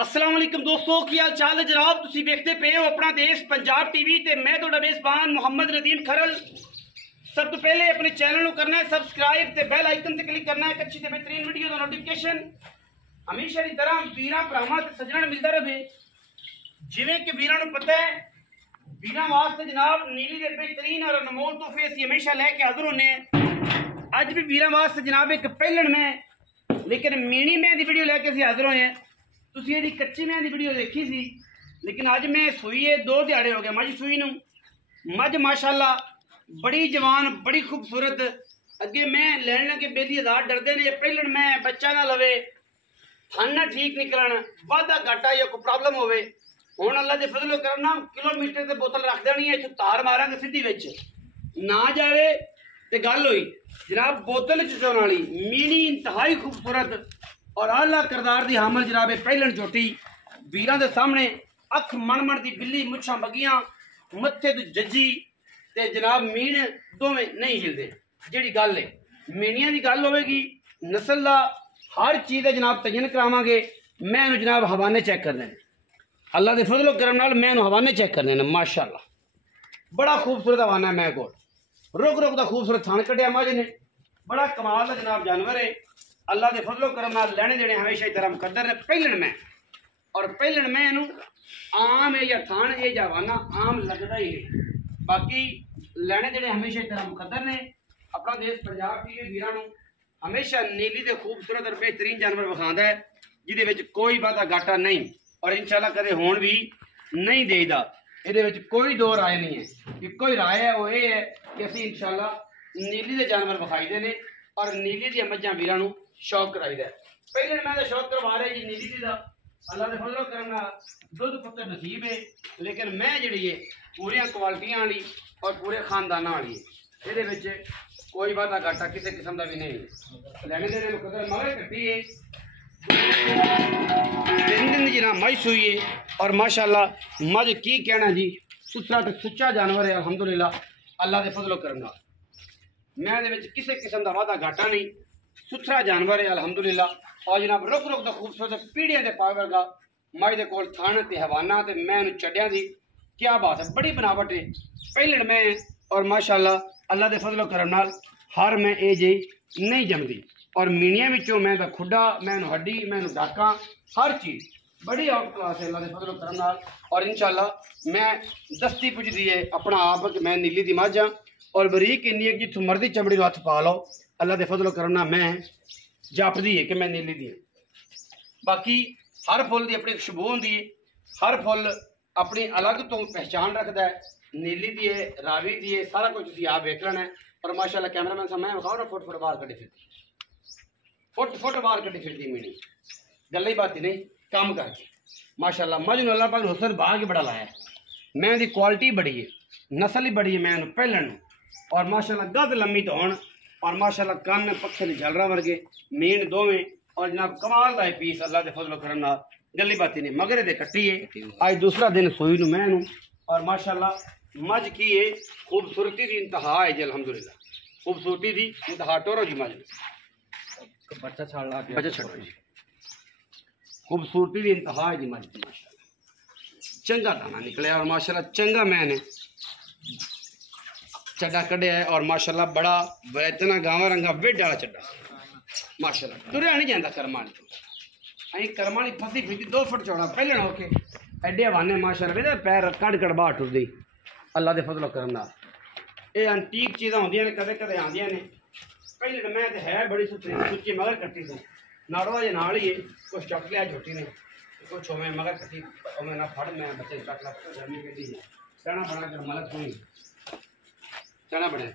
अस्सलाम वालेकुम दोस्तों, की हाल चाल है जनाब। तुसी देखते पे हो अपना देश पंजाब टीवी ते मैं तो मेजबान मोहम्मद नदीम खरल। सब तो पहले अपने चैनल को करना है सबसक्राइब ते बेल आइकन ते क्लिक करना है एक अच्छी ते बेहतरीन वीडियो का नोटिफिकेशन हमेशा की तरह वीरां भरावां ते सज्जणां नूं मिलता रहे। जिवें कि वीरां नूं पता है वीरां वास्ते जनाब नीली दे बेहतरीन और अनमोल तोहफे असीं हमेशा लैके हाजिर होने हैं। अज भी वीरां वास्ते जनाब एक पहलन में लेकिन मीणी मैं दी वीडियो लैके असीं हाजिर होए हैं। तुसीं इहदी कच्ची मैं दी वीडियो देखी सी लेकिन अज मैं सूई है 2 दिहाड़े हो गए मझ सूई नूं। मझ माशाअल्लाह बड़ी जवान बड़ी खूबसूरत। अगे मैं लैन लगे बेली आजाद डरते ने पहलन मैं बच्चा ना लवे थन ना ठीक निकलन वाधा घाटा या कोई प्रॉब्लम होवे हुण अल्लाह दे फजलो करना किलोमीटर ते बोतल रख देनी है इत्थों तार मारांगे सीधी विच ना जावे ते गल होई। जनाब बोतल च चोण वाली मीनी इंतहाई खूबसूरत और आला करदार दी हामल जनाब पहलन चोटी वीरां दे सामने अख मण दी बिल्ली मुछां बगियां मत्थे तो जज्जी ते जनाब मीण दोवें नहीं हिलदे। जिहड़ी गल है मीणियां दी गल होवेगी नस्ल दा हर चीज़ का जनाब तयन करावांगे। मैं जनाब हवाने चेक करने अल्लाह के फजलो करम नाल मैं हवाने चेक करने ने माशाअल्लाह बड़ा खूबसूरत हवाना है। मैं को रुक रुक दा खूबसूरत थान कटिया मझ ने बड़ा कमाल का जनाब जानवर है। अल्लाह के फजलो करम नाल लैने देने हमेशा ही तरह मुकद्दर ने पहलन में और पहलन में इनू आम है या थान है या हवाना आम लगता ही है। बाकी लैने देने हमेशा ही तरह मुकद्दर ने अपना देश पंजाब टीवी वीरां नूं हमेशा नीली दे खूबसूरत और बेहतरीन जानवर विखांदा है जिहदे विच कोई वादा घाटा नहीं और इंशाअल्लाह कदे होण भी नहीं देईदा। इहदे विच कोई दो राय नहीं है। इक्को ही राय है वो ये है कि असीं इंशाअल्लाह नीली दे जानवर विखाईदे ने और नीली दी मझां वीरां नूं शौक कराईदा है। पहले मैं शौक करवा रहा जी नीली दी दा अल्लाह दे फजलो करम नाल दुध पुत्तर नसीब है लेकिन मैं जिहड़ी है पूरियां क्वालिटियां वाली और पूरे खानदाना वाली है। इहदे विच कोई वादा घाटा किसी किस्म का भी नहीं लैने देने मुकद्दर मगर कट्टी है 3 दिन जी ना मझ सूई है और माशाअल्लाह मझ की कहना जी सुथरा तो सुच्चा जानवर है अल्हम्दुलिल्लाह अल्लाह के फजलो करम नाल। मैं दे विच किसी किस्म का वादा घाटा नहीं सुथरा जानवर है अल्हम्दुलिल्लाह। और जनाब रुक रुक दा खूबसूरत पीढ़ियां दे पावे वर्गा मझ दे कोल थान ते हवाना ते मैं चढ़िया दी क्या बात है बड़ी बनावट है पहलण मैं और माशाअल्लाह अल्लाह के फजलो करम नाल हर मैं ये जी नहीं जमदी और मीणियां विचों मैं दा खुडा मैं हड्डी मैं डाका हर चीज़ बड़ी आउट क्लास है अल्लाह के फजलो करम नाल। और इंशाअल्लाह मैं दस्ती पुजदी है अपना आप कि मैं नीली दी मझ और बरीक इन्नी है जिथों मर्जी चमड़ी नूं हथ पा लो अल्लाह के फजलो करम नाल मैं जापदी है कि मैं नीली दी। बाकी हर फुल की अपनी खुशबू होंदी है हर फुल अपनी अलग तो पहचान रखता है। नीली दी है रावी दी है सारा कुछ तुसीं आप वेख लेना है। और माशाअल्लाह कैमरामैन साहब मैं विखाओ ना फुट फुट बाहर कटी फिरती फुट फुट बाहर कटी फिरती मीणी गल ही बात ही नहीं काम करके माशाअल्लाह मझ नूं अल्लाह पाक हुसन बाग बड़ा लाया है। मैं दी क्वालिटी बड़ी है नस्ल ही बड़ी है मैं पहलन और माशाअल्लाह गद लम्मी तो होण और माशाअल्लाह कन्न पक्षे दी झलरा वर्गे मीण दोवें और जनाब कमाल का पीस अल्लाह के फजलो करम नाल गली बाती नहीं मगर ये कट्टी है आज दूसरा दिन सूई नूं मैं नूं और माशाअल्लाह मझ की है खूबसूरती की इंतहा है जी अल्हम्दुलिल्लाह खूबसूरती की इंतहा टोरो जी मझ बच्चा छोड़ो जी खूबसूरती की इंतहा है जी मझ की माशाअल्लाह चंगा दाना निकले और माशाअल्लाह चंगा मैंने चड्डा कढ़िया है और माशाअल्लाह बड़ा इतना गाँव रंगा वेड वाला चड्डा माशाअल्लाह तुरया नहीं जाता करमानी अं करमानी फसी फिरती 2 फुट चौड़ा पहले ना होके एडे हवाने माशाअल्लाह पैर कड़ कड़ बाहर टुरदी अल्लाह के फजलो करम नाल। ये अंटीक चीज़ां होंदियां ने कदे कदे आंदियां ने पहले मैं तो है बड़ी सुच्ची मगर कट्टी से नाड़वा जे नाल ही है कुछ चक लिया छोटी ने कुछ होवे मगर कट्टी ओवें ना फड़ मैं बच्चे चक ला गर्मी कटी है चना बना कर मलक हुई चना बने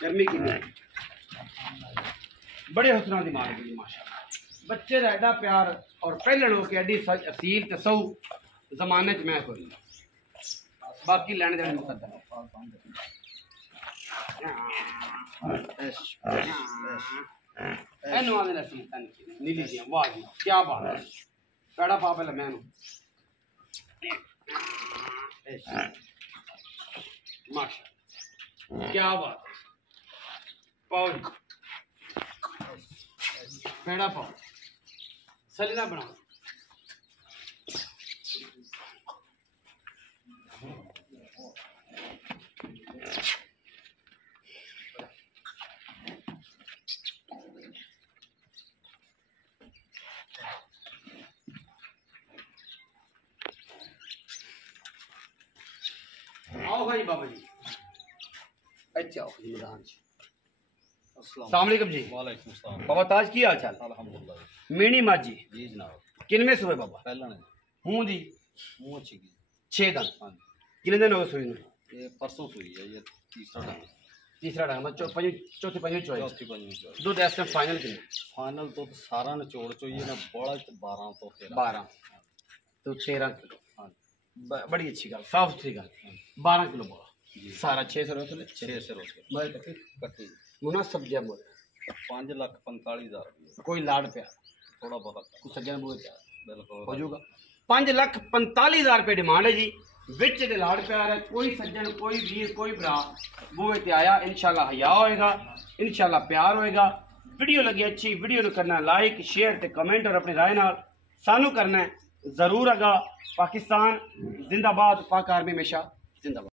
गर्मी की बड़े हौसला दी मार गई माशाअल्लाह बच्चे का एडा प्यार और पहलन हो के एडी असील ते सऊ जमाने च मैं कोई बाकी लैने देने मुकद्दर एनु आदे नसीब तन नीली दी वाह जी क्या बात है पेड़ा पा पहले मैं माशाअल्लाह क्या बात पाओ पेड़ा पाओ सलीना बनाओ आओ जी बाबा जी, अच्छा आओ जी मैदान जी। अस्सलाम वालेकुम जी। वालेकुम सलाम। बाबा ताज की हाल चाल? अल्हम्दुलिल्लाह मीनी माझी जी जनाब। किनवे सुबह बाबा? पहला ने हूं दी मुंह अच्छी की 6 दिन हाँ कितने दिन हो गए सुई नूं? ये परसों सुई है, ये तीसरा टाइम, तीसरा टाइम मतलब चौथी पंजवीं चौथी चौथी पंजवीं चौथी। दुध इस टाइम फाइनल कितने? फाइनल तो सारा निचोड़ चाहिए ना, बड़ा 12 तो 13 12 तो 13 किलो। हाँ बड़ी अच्छी गल, साफ सुथरी गल। 12 किलो बोला जी। सारा 6 सौ रुपये 6 से रोके मैं तक कट्टी मुनासिब जब बोले 5,45,000 रुपये, कोई लाड़ प्यार थोड़ा बहुत कुछ सज्जन बोले प्यार बिल्कुल हो जाऊगा। 5,45,000 रुपये डिमांड है जी, विच दे लाड़ प्यार है। कोई सज्जन कोई वीर कोई भरा बूहे ते आया, इंशाल्लाह हया होएगा, इंशाल्लाह प्यार होएगा। वीडियो लगी अच्छी, वीडियो ਨੂੰ करना लाइक शेयर ते कमेंट और अपनी राय नाल सानू करना जरूर। अगा पाकिस्तान जिंदाबाद, पाक आर्मी हमेशा जिंदाबाद।